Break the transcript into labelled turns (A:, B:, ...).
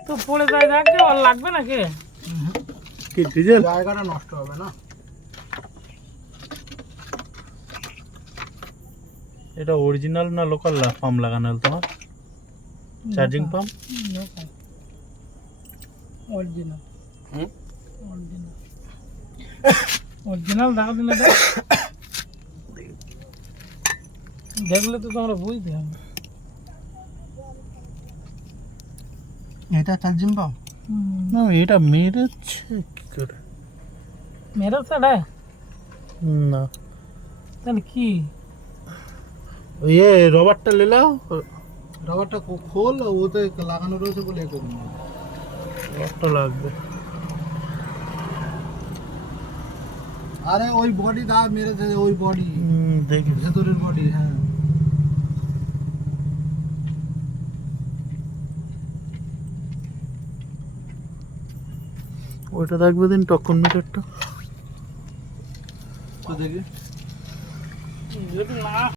A: তো পড়ে যায় যাকে আর লাগবে নাকি
B: কি ডিজেল
C: জায়গাটা নষ্ট হবে না।
B: এটা অরিজিনাল না লোকাল পাম্প লাগানো হলো তোমার চার্জিং পাম্প
A: অরিজিনাল
C: হুম?
A: অরিজিনাল অরিজিনাল দেখো দিলে দেখলে তো তোমরা বুঝতে হবে।
C: এটা চার্জিং পাম্প?
B: না এটা মেরেছে কি করে
A: মেরেছে রে
B: না
A: তাহলে কি
B: ये রবারটা লেলাও
C: রাবারটা খোল, ওতে লাগানো রয়েছে বলে এ করুন।
B: রবারটা লাগবে
C: আরে ওই বডি দা মেরেছে, ওই বডি
B: দেখি
C: ভেতরের বডি। হ্যাঁ
B: ওইটা দেখবে দিন টক্কন মিটারটা
C: তো দেখি
A: যদি না